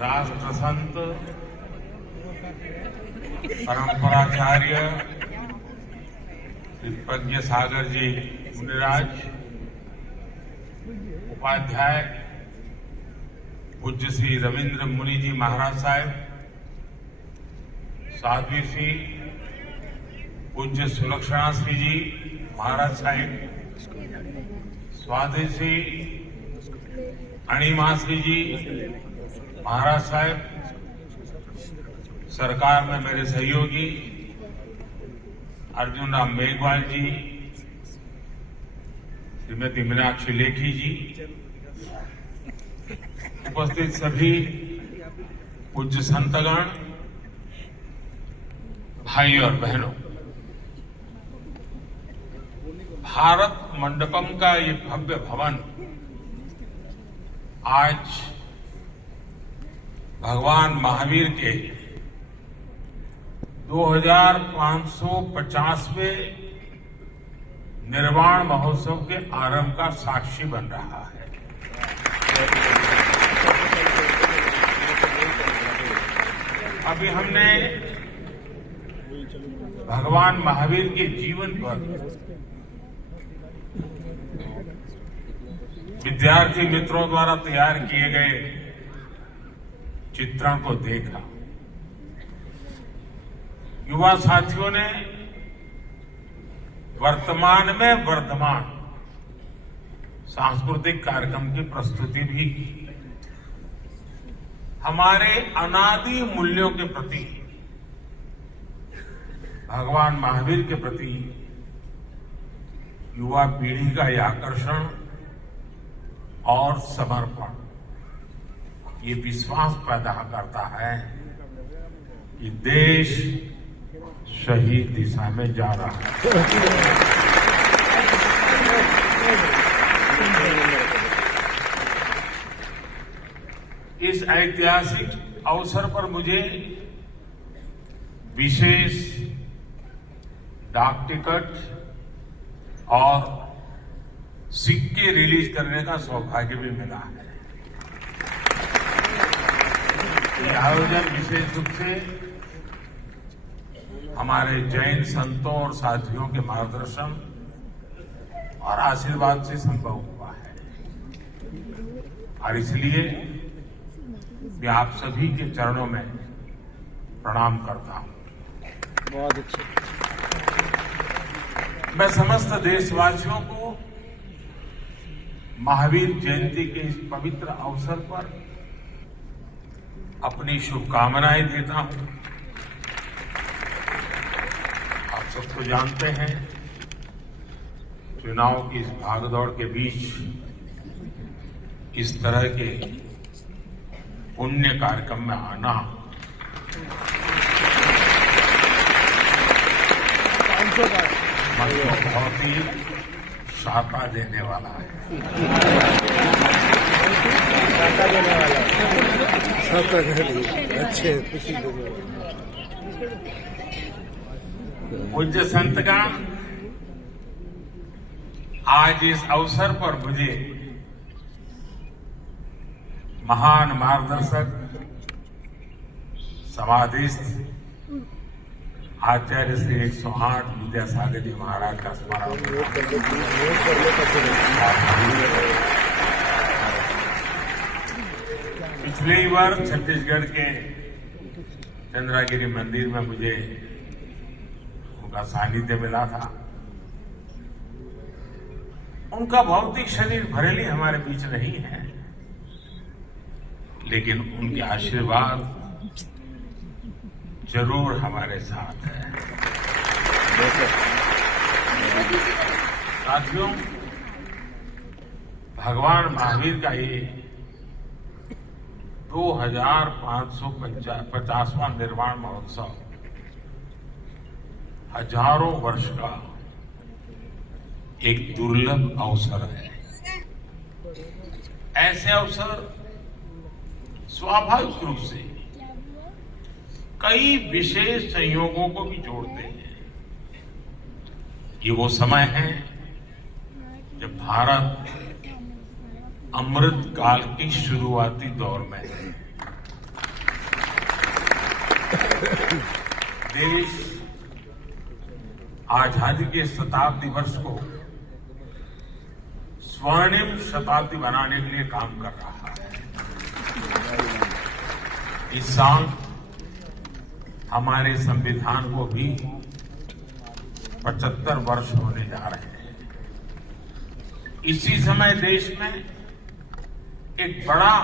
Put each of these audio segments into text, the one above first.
राष्ट्र संत परंपराचार्य प्रज्ञ सागर जी मुनिराज, उपाध्याय पूज्य श्री रविंद्र मुनि जी महाराज साहब, साध्वी श्री पूज्य सुलक्षणा श्री जी महाराज साहब, स्वाधीन श्री अणिमा श्री जी महाराज साहब, सरकार में मेरे सहयोगी अर्जुन राम मेघवाल जी, श्रीमती मीनाक्षी लेखी जी, उपस्थित सभी पूज्य संतगण, भाई और बहनों, भारत मंडपम का ये भव्य भवन आज भगवान महावीर के 2550वें निर्वाण महोत्सव के आरंभ का साक्षी बन रहा है। अभी हमने भगवान महावीर के जीवन पर विद्यार्थी मित्रों द्वारा तैयार किए गए चित्रण को देखा। युवा साथियों ने वर्तमान में वर्धमान सांस्कृतिक कार्यक्रम की प्रस्तुति भी की। हमारे अनादि मूल्यों के प्रति, भगवान महावीर के प्रति युवा पीढ़ी का यह आकर्षण और समर्पण ये विश्वास पैदा करता है कि देश सही दिशा में जा रहा है। इस ऐतिहासिक अवसर पर मुझे विशेष डाक टिकट और सिक्के रिलीज करने का सौभाग्य भी मिला है। ये आयोजन विशेष रूप से हमारे जैन संतों और साथियों के मार्गदर्शन और आशीर्वाद से संभव हुआ है, और इसलिए मैं आप सभी के चरणों में प्रणाम करता हूं। बहुत अच्छे। मैं समस्त देशवासियों को महावीर जयंती के इस पवित्र अवसर पर अपनी शुभकामनाएं देता हूं। आप सबको जानते हैं, चुनाव की इस भागदौड़ के बीच इस तरह के पुण्य कार्यक्रम में आना मन को बहुत ही शाता देने वाला है। अच्छे, खुशी पूज्य संतगण, आज इस अवसर पर मुझे महान मार्गदर्शक, समाधिस्थ आचार्य श्री 108 विद्यासागर जी महाराज का स्मरण। पिछले ही बार छत्तीसगढ़ के चंद्रागिरी मंदिर में मुझे उनका सानिध्य मिला था। उनका भौतिक शरीर भरेली हमारे बीच नहीं है, लेकिन उनके आशीर्वाद जरूर हमारे साथ है। साथियों, भगवान महावीर का ये 2550वां निर्वाण महोत्सव हजारों वर्ष का एक दुर्लभ अवसर है। ऐसे अवसर स्वाभाविक रूप से कई विशेष संयोगों को भी जोड़ते हैं। ये वो समय है जब भारत अमृत काल की शुरुआती दौर में है। देश आजादी के शताब्दी वर्ष को स्वर्णिम शताब्दी बनाने के लिए काम कर रहा है। इस साल हमारे संविधान को भी 75 वर्ष होने जा रहे हैं। इसी समय देश में एक बड़ा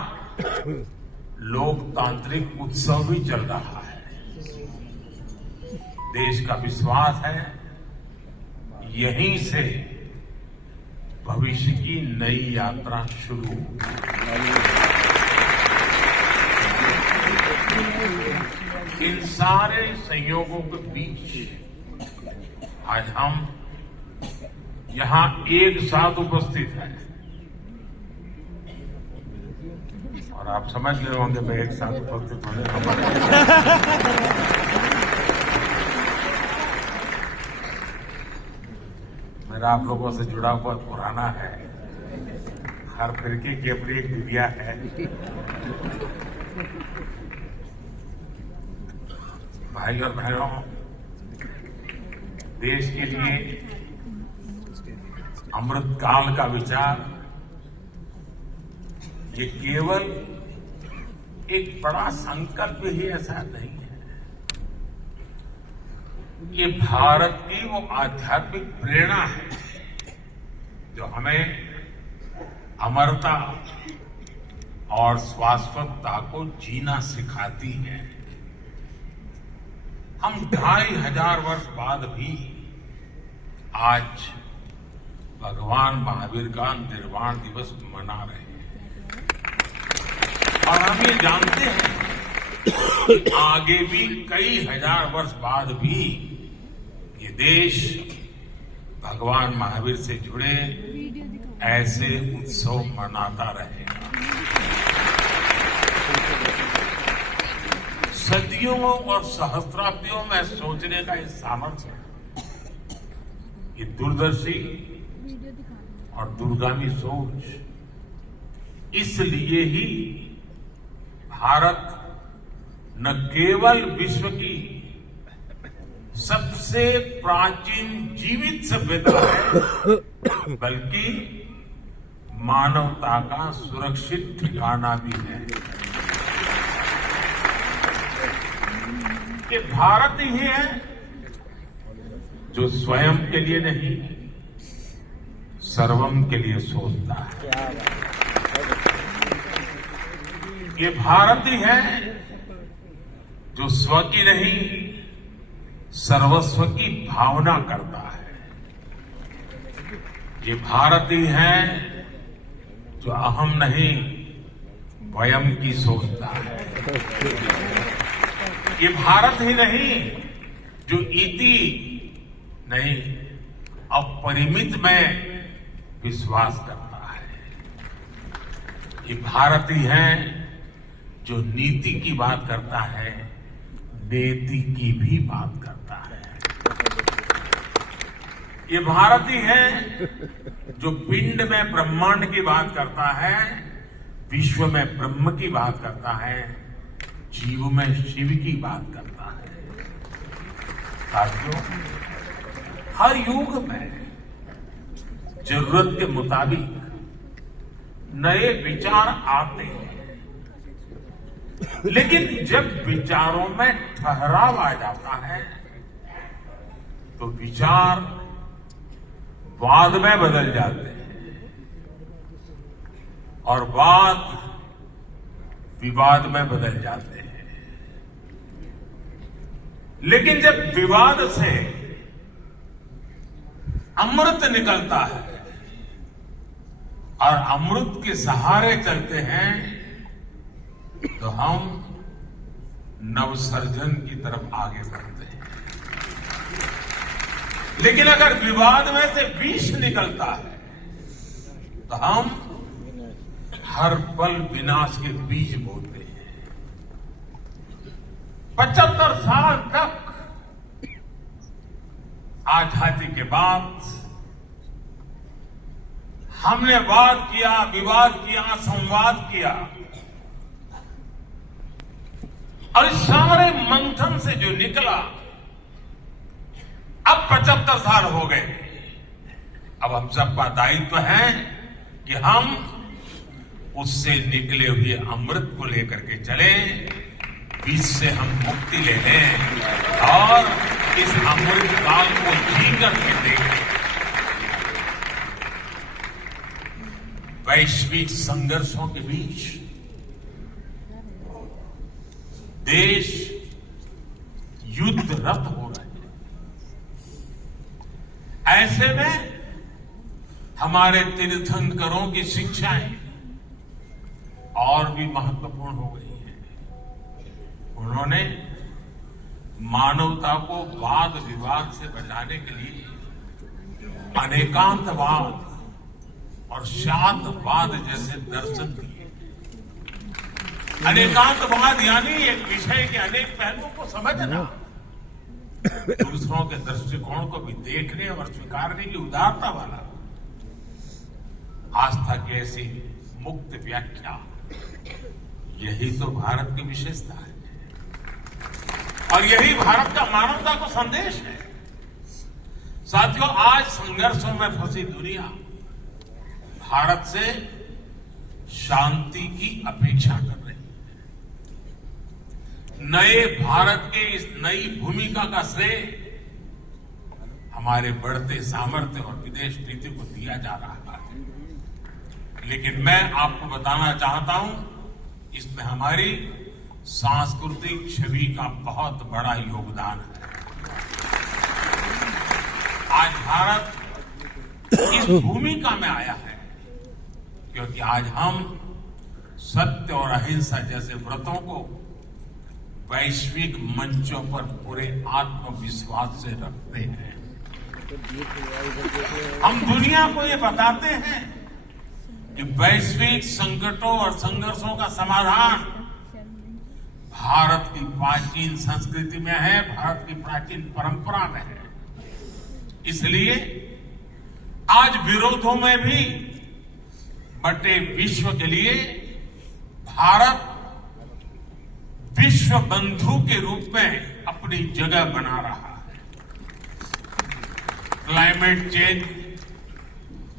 लोकतांत्रिक उत्सव भी चल रहा है। देश का विश्वास है यहीं से भविष्य की नई यात्रा शुरू होगी। इन सारे संयोगों के बीच आज हम यहां एक साथ उपस्थित हैं और आप समझ गए होंगे मैं एक साथ उपस्थित होने का मेरा आप लोगों से जुड़ा बहुत पुराना है। हर फिरके की अपनी एक दिव्या है। भाई और बहनों, देश के लिए अमृत काल का विचार ये केवल एक बड़ा संकल्प ही ऐसा नहीं है। ये भारत की वो आध्यात्मिक प्रेरणा है जो हमें अमरता और शाश्वतता को जीना सिखाती है। हम 2500 वर्ष बाद भी आज भगवान महावीर का निर्वाण दिवस मना रहे हैं और हम ये जानते हैं कि आगे भी कई हजार वर्ष बाद भी ये देश भगवान महावीर से जुड़े ऐसे उत्सव मनाता रहेगा। सदियों और सहस्राब्दियों में सोचने का ये सामर्थ्य, ये दूरदर्शी और दूरगामी सोच, इसलिए ही भारत न केवल विश्व की सबसे प्राचीन जीवित सभ्यता है बल्कि मानवता का सुरक्षित ठिकाना भी है। ये भारत ही है जो स्वयं के लिए नहीं सर्वम के लिए सोचता है। ये भारत ही है जो स्व की नहीं सर्वस्व की भावना करता है। ये भारत ही है जो अहम नहीं वयम की सोचता है। ये भारत ही नहीं जो इति नहीं अपरिमित में विश्वास करता है। ये भारत ही है जो नीति की बात करता है, नेति की भी बात करता है। ये भारत ही है जो पिंड में ब्रह्मांड की बात करता है, विश्व में ब्रह्म की बात करता है, जीव में शिव की बात करता है। साथियों, हर युग में जरूरत के मुताबिक नए विचार आते हैं, लेकिन जब विचारों में ठहराव आ जाता है तो विचार वाद में बदल जाते हैं और वाद विवाद में बदल जाते हैं। लेकिन जब विवाद से अमृत निकलता है और अमृत के सहारे चलते हैं तो हम नवसर्जन की तरफ आगे बढ़ते हैं। लेकिन अगर विवाद में से विष निकलता है तो हम हर पल विनाश के बीज बोते हैं। 75 साल तक आजादी के बाद हमने वाद किया, विवाद किया, संवाद किया और इस सारे मंथन से जो निकला, अब 75 साल हो गए। अब हम सबका दायित्व है कि हम उससे निकले हुए अमृत को लेकर के चले, बीच से हम मुक्ति ले लें और इस अमृत काल को जी करके देखें। वैश्विक संघर्षों के बीच देश युद्धरत हो रहे हैं। ऐसे में हमारे तीर्थंकरों की शिक्षाएं और भी महत्वपूर्ण हो गई है। उन्होंने मानवता को वाद विवाद से बचाने के लिए अनेकांतवाद और शांतवाद जैसे दर्शन दिए। अनेकांतवाद यानी एक विषय के अनेक पहलुओं को समझना, दूसरों के दृष्टिकोण को भी देखने और स्वीकारने की उदारता वाला, आस्था की ऐसी मुक्त व्याख्या, यही तो भारत की विशेषता है और यही भारत का मानवता को संदेश है। साथियों, आज संघर्षों में फंसी दुनिया भारत से शांति की अपेक्षा कर रही है। नए भारत के इस नई भूमिका का श्रेय हमारे बढ़ते सामर्थ्य और विदेश नीति को दिया जा रहा है, लेकिन मैं आपको बताना चाहता हूं, इसमें हमारी सांस्कृतिक छवि का बहुत बड़ा योगदान है। आज भारत इस भूमिका में आया है क्योंकि आज हम सत्य और अहिंसा जैसे व्रतों को वैश्विक मंचों पर पूरे आत्मविश्वास से रखते हैं। हम दुनिया को ये बताते हैं कि वैश्विक संकटों और संघर्षों का समाधान भारत की प्राचीन संस्कृति में है, भारत की प्राचीन परंपरा में है। इसलिए आज विरोधों में भी बटे विश्व के लिए भारत विश्व बंधु के रूप में अपनी जगह बना रहा है। क्लाइमेट चेंज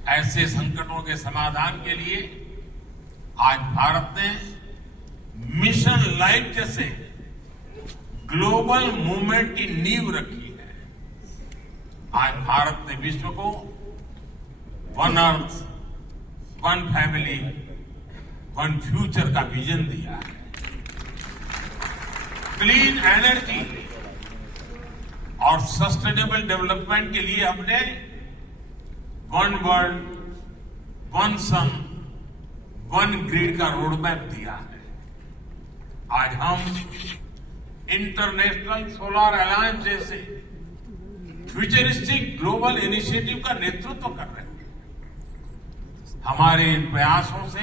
ऐसे संकटों के समाधान के लिए आज भारत ने मिशन लाइफ जैसे ग्लोबल मूवमेंट की नींव रखी है। आज भारत ने विश्व को one earth, one family, one future का विजन दिया है। क्लीन एनर्जी और सस्टेनेबल डेवलपमेंट के लिए हमने वन वर्ल्ड, वन सन, वन ग्रिड का रोडमैप दिया है। आज हम इंटरनेशनल सोलर अलायंस जैसे फ्यूचरिस्टिक ग्लोबल इनिशिएटिव का नेतृत्व कर रहे हैं। हमारे इन प्रयासों से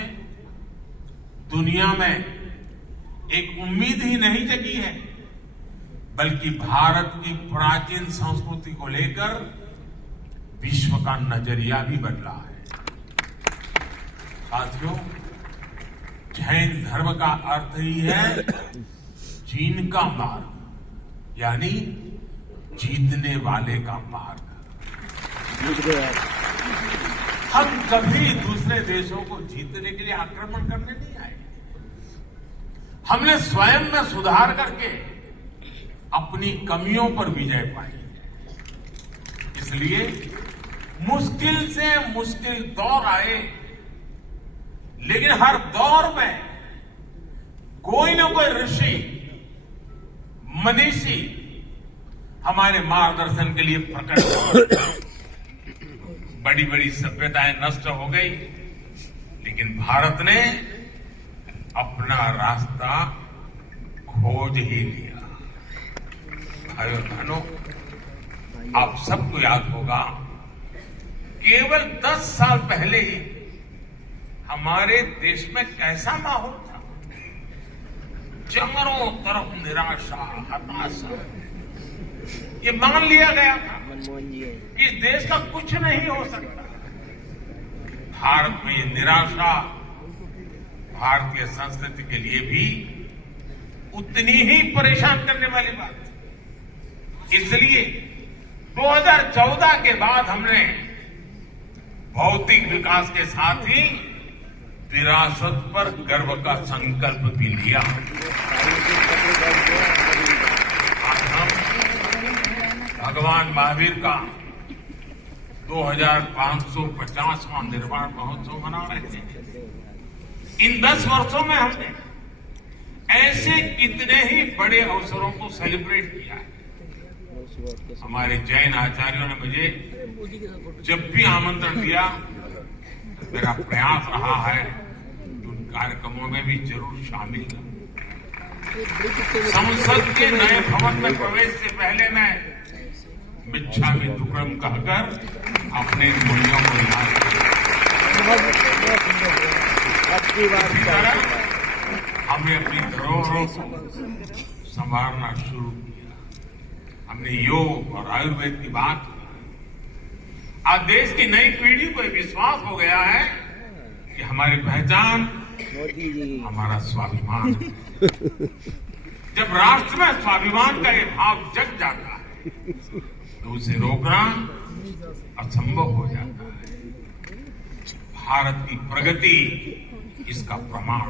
दुनिया में एक उम्मीद ही नहीं जगी है, बल्कि भारत की प्राचीन संस्कृति को लेकर विश्व का नजरिया भी बदला है। साथियों, जैन धर्म का अर्थ ही है जीन का मार्ग, यानी जीतने वाले का मार्ग। हम कभी दूसरे देशों को जीतने के लिए आक्रमण करने नहीं आए। हमने स्वयं में सुधार करके अपनी कमियों पर विजय पाई। इसलिए मुश्किल से मुश्किल दौर आए, लेकिन हर दौर में कोई न कोई ऋषि, मनीषी हमारे मार्गदर्शन के लिए प्रकट हुआ। बड़ी बड़ी सभ्यताएं नष्ट हो गई, लेकिन भारत ने अपना रास्ता खोज ही लिया। भाइयों बहनों, आप सबको याद होगा, केवल 10 साल पहले ही हमारे देश में कैसा माहौल था। चारों तरफ निराशा, हताशा, ये मान लिया गया था कि इस देश का कुछ नहीं हो सकता। भारत में ये निराशा भारतीय संस्कृति के लिए भी उतनी ही परेशान करने वाली बात है। इसलिए 2014 के बाद हमने भौतिक विकास के साथ ही विरासत पर गर्व का संकल्प भी लिया। आज हम भगवान महावीर का 2550वां निर्वाण महोत्सव मना रहे हैं। इन 10 वर्षों में हमने ऐसे कितने ही बड़े अवसरों को सेलिब्रेट किया है। हमारे जैन आचार्यों ने मुझे जब भी आमंत्रण दिया, मेरा प्रयास रहा है कि उन कार्यक्रमों में भी जरूर शामिल हूं। संसद के नए भवन में प्रवेश से पहले मैं मिच्छामि दुक्कड़म कहकर अपने मूल्यों को याद हमने अपनी धरोहरों को संवारना शुरू किया। हमने योग और आयुर्वेद की बात की। आज देश की नई पीढ़ी को विश्वास हो गया है कि हमारी पहचान हमारा स्वाभिमान है। जब राष्ट्र में स्वाभिमान का ये भाव जग जाता है तो उसे रोकना असंभव हो जाता है। भारत की प्रगति इसका प्रमाण।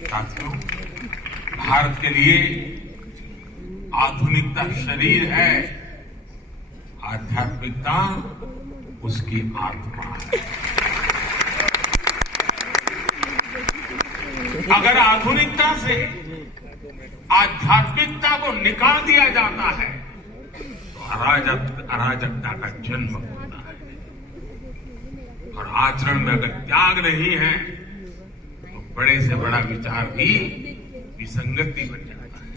साथियों, भारत के लिए आधुनिकता शरीर है, आध्यात्मिकता उसकी आत्मा है। अगर आधुनिकता से आध्यात्मिकता को निकाल दिया जाता है तो अराजकता का जन्म होता है। और आचरण में अगर त्याग नहीं है तो बड़े से बड़ा विचार भी विसंगति बन जाता है।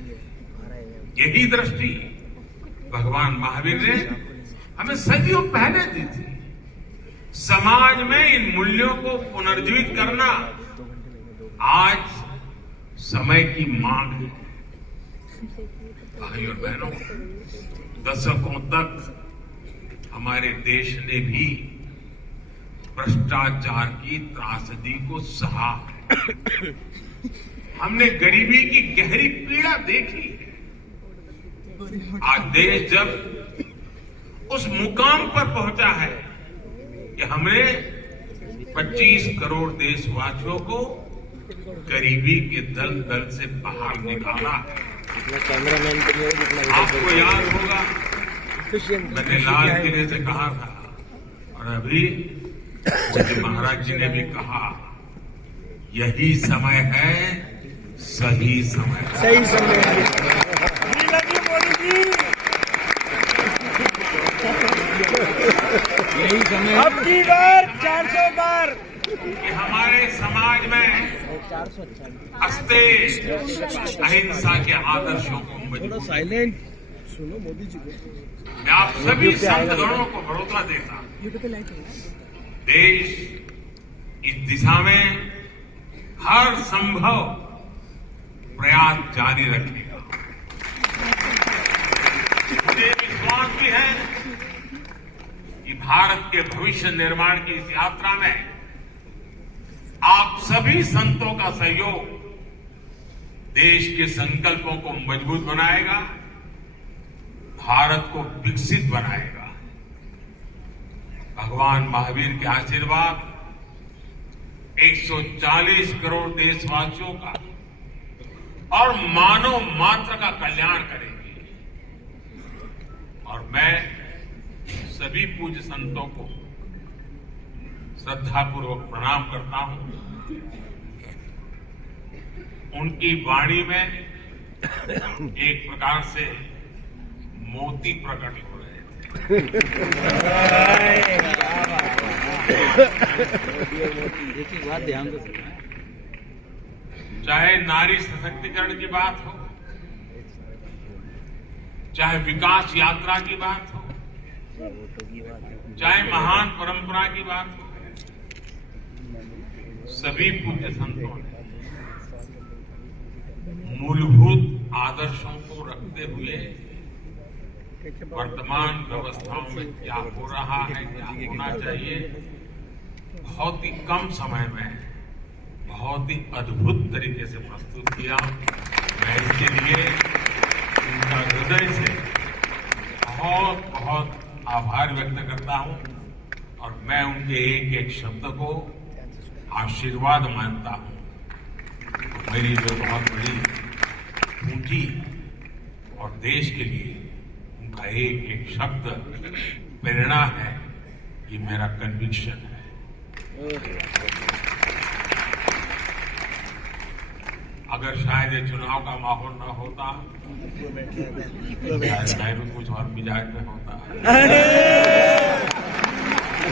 यही दृष्टि भगवान महावीर ने हमें सदियों पहले दी थी। समाज में इन मूल्यों को पुनर्जीवित करना आज समय की मांग है। भाई और बहनों, दशकों तक हमारे देश ने भी भ्रष्टाचार की त्रासदी को सहा। हमने गरीबी की गहरी पीड़ा देखी है। आज देश जब उस मुकाम पर पहुंचा है कि हमने 25 करोड़ देशवासियों को गरीबी के दलदल से बाहर निकाला है। आपको याद होगा, मैंने लाल किले से कहा था और अभी मुझे महाराज जी ने भी कहा, यही समय है, सही समय है। सही समय है। यही समय है। अब की बार 400 बार कि हमारे समाज में अस्ते अहिंसा के आदर्शों को मजबूत। साइलेंट सुनो मोदी जी को। मैं आप सभी संगठनों को भरोसा देता हूं, देश इस दिशा में हर संभव प्रयास जारी रखेगा। मुझे विश्वास भी है कि भारत के भविष्य निर्माण की इस यात्रा में आप सभी संतों का सहयोग देश के संकल्पों को मजबूत बनाएगा, भारत को विकसित बनाएगा। भगवान महावीर के आशीर्वाद 140 करोड़ देशवासियों का और मानव मात्र का कल्याण करेंगे। और मैं सभी पूज्य संतों को श्रद्धापूर्वक प्रणाम करता हूं। उनकी वाणी में एक प्रकार से मोती प्रकट हो रहे थे। देखिए बात ध्यान से, चाहे नारी सशक्तिकरण की बात हो, चाहे विकास यात्रा की बात हो, चाहे महान परंपरा की बात हो, सभी पूज्य संतों ने मूलभूत आदर्शों को रखते हुए वर्तमान व्यवस्थाओं में क्या हो रहा है, क्या होना चाहिए, बहुत ही कम समय में बहुत ही अद्भुत तरीके से प्रस्तुत किया। मैं इसके लिए उनका हृदय से बहुत बहुत आभार व्यक्त करता हूं और मैं उनके एक एक शब्द को आशीर्वाद मानता हूं। मेरी जो बहुत बड़ी पूंजी और देश के लिए उनका एक एक शब्द प्रेरणा है, ये मेरा कन्विक्शन है। अगर शायद ये चुनाव का माहौल न होता, शायद मैं कुछ और मिजाज में होता।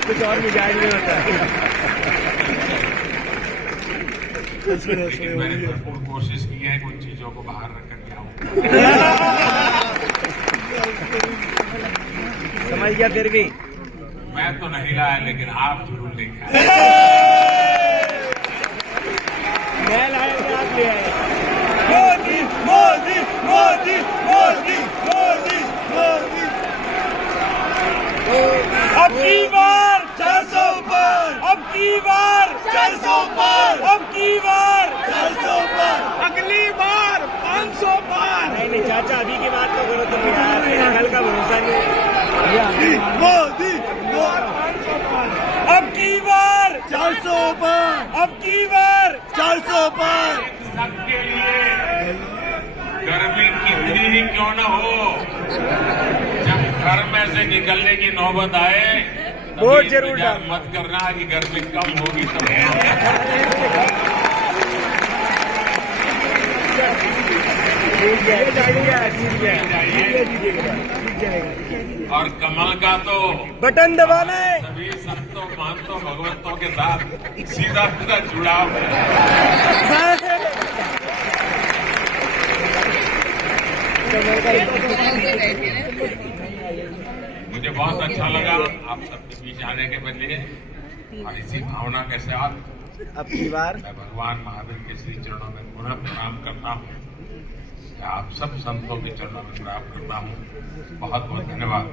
कुछ और मिजाज में होता है। लेकिन मैंने भरपूर कोशिश की है कुछ चीजों को बाहर रख करके आऊं। समझ गया फिर भी। मैं तो नहीं लाया, लेकिन आप जरूर लेके आए। मैं लाया कि आप ले आए? मोदी मोदी मोदी मोदी मोदी मोदी। अब की बार 400 पार, अब की बार 400 पार, अब की बार 400 पार, अगली बार 500 पार। नहीं चाचा, अभी की बात तो करो तुम यार, कल का भरोसा नहीं। मोदी अब की बार 400 पार, अब की बार 400 पार। सबके लिए गर्मी कितनी ही क्यों न हो, जब घर में से निकलने की नौबत आए वोट जरूर डाल। मत करना कि गर्मी कम होगी तो और कमल का तो बटन दबाना है। सभी संतों महंतों भगवंतों के साथ सीधा सीधा जुड़ाव है। मुझे बहुत अच्छा लगा आप सबके बीच आने के बदले, और इसी भावना के साथ अब की बार मैं भगवान महावीर के श्री चरणों में पुनः प्रणाम करता हूँ। आप सब संतों के चरणों में प्रणाम करता हूँ। बहुत बहुत धन्यवाद।